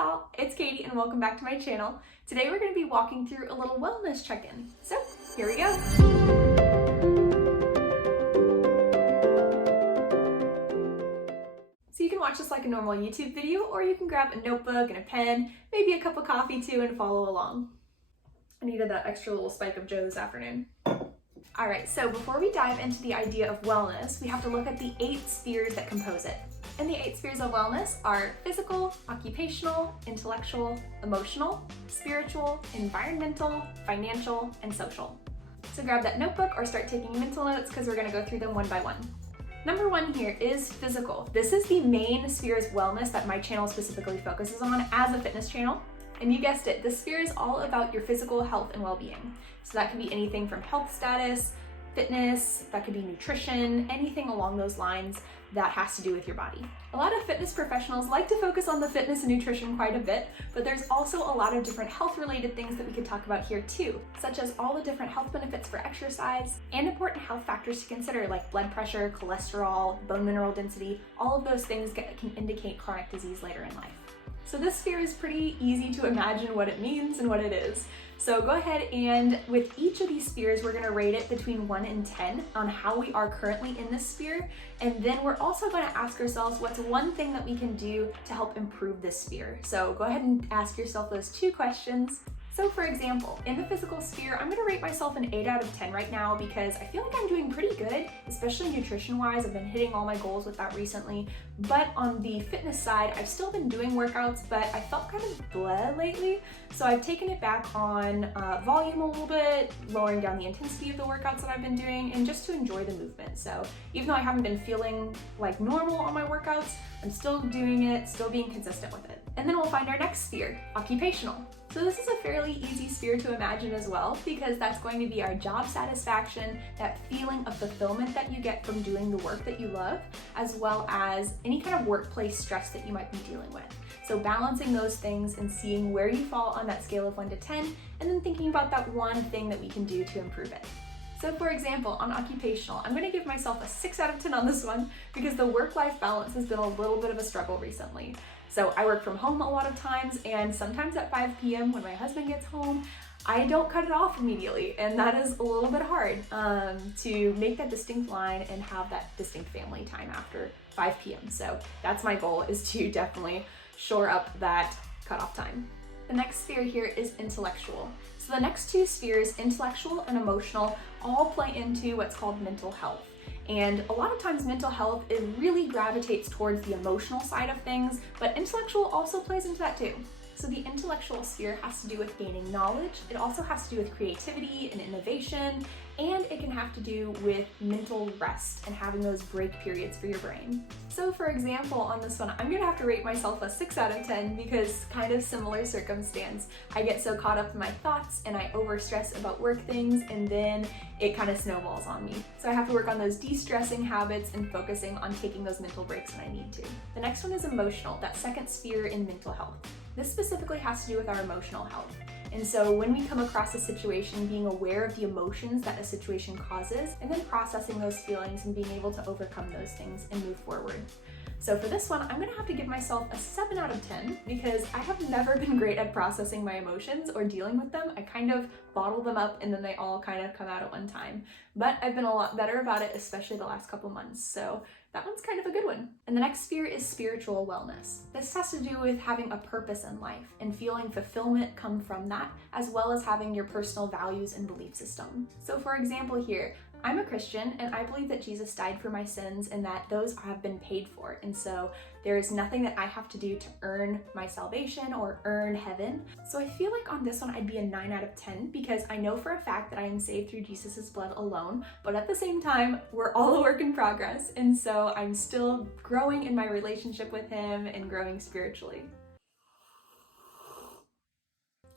y'all, it's Katie and welcome back to my channel. Today we're going to be walking through a little wellness check-in. So here we go. So you can watch this like a normal YouTube video, or you can grab a notebook and a pen, maybe a cup of coffee too, and follow along. I needed that extra little spike of joe this afternoon. Alright, so before we dive into the idea of wellness, we have to look at the 8 spheres that compose it. And the 8 spheres of wellness are physical, occupational, intellectual, emotional, spiritual, environmental, financial, and social. So grab that notebook or start taking mental notes because we're going to go through them one by one. Number 1 here is physical. This is the main sphere of wellness that my channel specifically focuses on as a fitness channel. And you guessed it, this sphere is all about your physical health and well-being. So that could be anything from health status, fitness, that could be nutrition, anything along those lines that has to do with your body. A lot of fitness professionals like to focus on the fitness and nutrition quite a bit, but there's also a lot of different health-related things that we could talk about here too, such as all the different health benefits for exercise and important health factors to consider like blood pressure, cholesterol, bone mineral density. All of those things can indicate chronic disease later in life. So this sphere is pretty easy to imagine what it means and what it is. So go ahead and with each of these spheres, we're gonna rate it between 1 and 10 on how we are currently in this sphere. And then we're also gonna ask ourselves what's one thing that we can do to help improve this sphere. So go ahead and ask yourself those 2 questions. So for example, in the physical sphere, I'm gonna rate myself an 8 out of 10 right now because I feel like I'm doing pretty good, especially nutrition-wise. I've been hitting all my goals with that recently. But on the fitness side, I've still been doing workouts, but I felt kind of bleh lately. So I've taken it back on volume a little bit, lowering down the intensity of the workouts that I've been doing, and just to enjoy the movement. So even though I haven't been feeling like normal on my workouts, I'm still doing it, still being consistent with it. And then we'll find our next sphere, occupational. So this is a fairly easy sphere to imagine as well, because that's going to be our job satisfaction, that feeling of fulfillment that you get from doing the work that you love, as well as any kind of workplace stress that you might be dealing with. So balancing those things and seeing where you fall on that scale of 1 to 10, and then thinking about that one thing that we can do to improve it. So for example, on occupational, I'm gonna give myself a 6 out of 10 on this one because the work-life balance has been a little bit of a struggle recently. So I work from home a lot of times, and sometimes at 5 p.m. when my husband gets home, I don't cut it off immediately, and that is a little bit hard to make that distinct line and have that distinct family time after 5 p.m. So that's my goal, is to definitely shore up that cutoff time. The next sphere here is intellectual. So the next 2 spheres, intellectual and emotional, all play into what's called mental health. And a lot of times mental health, it really gravitates towards the emotional side of things, but intellectual also plays into that too. So the intellectual sphere has to do with gaining knowledge. It also has to do with creativity and innovation, and it can have to do with mental rest and having those break periods for your brain. So for example, on this one, I'm gonna have to rate myself a 6 out of 10 because kind of similar circumstance. I get so caught up in my thoughts and I overstress about work things, and then it kind of snowballs on me. So I have to work on those de-stressing habits and focusing on taking those mental breaks when I need to. The next one is emotional, that second sphere in mental health. This specifically has to do with our emotional health. And so when we come across a situation, being aware of the emotions that a situation causes, and then processing those feelings and being able to overcome those things and move forward. So for this one, I'm gonna have to give myself a 7 out of 10 because I have never been great at processing my emotions or dealing with them. I kind of bottle them up and then they all kind of come out at one time. But I've been a lot better about it, especially the last couple months. So that one's kind of a good one. And the next sphere is spiritual wellness. This has to do with having a purpose in life and feeling fulfillment come from that, as well as having your personal values and belief system. So for example here, I'm a Christian and I believe that Jesus died for my sins and that those have been paid for. And so there is nothing that I have to do to earn my salvation or earn heaven. So I feel like on this one, I'd be a 9 out of 10 because I know for a fact that I am saved through Jesus's blood alone, but at the same time, we're all a work in progress. And so I'm still growing in my relationship with him and growing spiritually.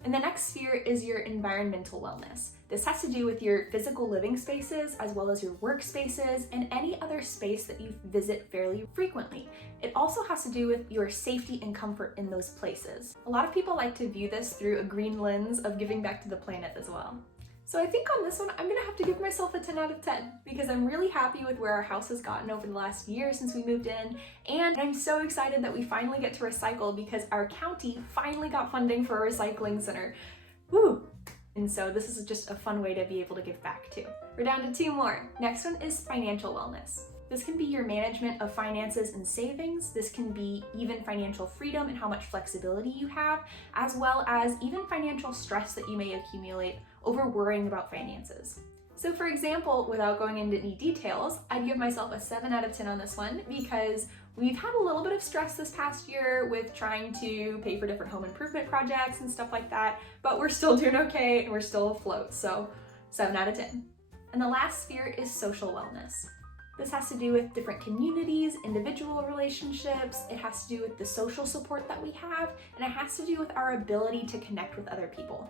And the next sphere is your environmental wellness. This has to do with your physical living spaces as well as your workspaces and any other space that you visit fairly frequently. It also has to do with your safety and comfort in those places. A lot of people like to view this through a green lens of giving back to the planet as well. So I think on this one, I'm gonna have to give myself a 10 out of 10 because I'm really happy with where our house has gotten over the last year since we moved in. And I'm so excited that we finally get to recycle because our county finally got funding for a recycling center. Woo! And so this is just a fun way to be able to give back too. We're down to 2 more. Next one is financial wellness. This can be your management of finances and savings. This can be even financial freedom and how much flexibility you have, as well as even financial stress that you may accumulate over worrying about finances. So for example, without going into any details, I'd give myself a 7 out of 10 on this one because we've had a little bit of stress this past year with trying to pay for different home improvement projects and stuff like that, but we're still doing okay and we're still afloat, so 7 out of 10. And the last sphere is social wellness. This has to do with different communities, individual relationships, it has to do with the social support that we have, and it has to do with our ability to connect with other people.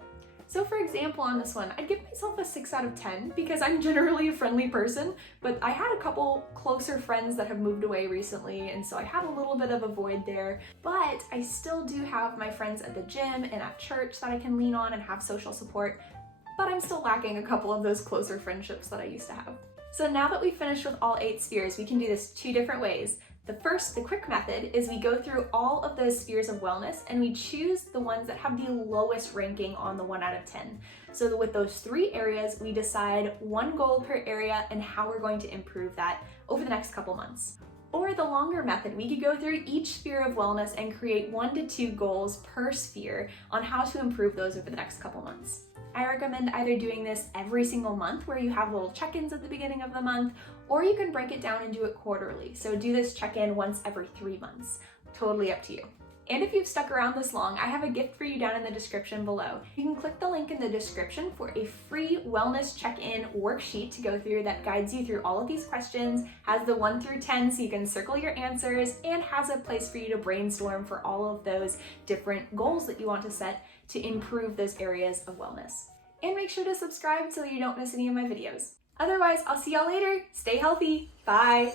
So for example, on this one, I'd give myself a 6 out of 10 because I'm generally a friendly person, but I had a couple closer friends that have moved away recently, and so I had a little bit of a void there, but I still do have my friends at the gym and at church that I can lean on and have social support, but I'm still lacking a couple of those closer friendships that I used to have. So now that we've finished with all 8 spheres, we can do this 2 different ways. The first, the quick method, is we go through all of those spheres of wellness and we choose the ones that have the lowest ranking on the 1 out of 10. So with those 3 areas, we decide 1 goal per area and how we're going to improve that over the next couple months. Or the longer method, we could go through each sphere of wellness and create 1 to 2 goals per sphere on how to improve those over the next couple months. I recommend either doing this every single month where you have little check-ins at the beginning of the month, or you can break it down and do it quarterly. So do this check-in once every 3 months. Totally up to you. And if you've stuck around this long, I have a gift for you down in the description below. You can click the link in the description for a free wellness check-in worksheet to go through that guides you through all of these questions, has the 1 through 10 so you can circle your answers, and has a place for you to brainstorm for all of those different goals that you want to set to improve those areas of wellness. And make sure to subscribe so that you don't miss any of my videos. Otherwise, I'll see y'all later. Stay healthy. Bye.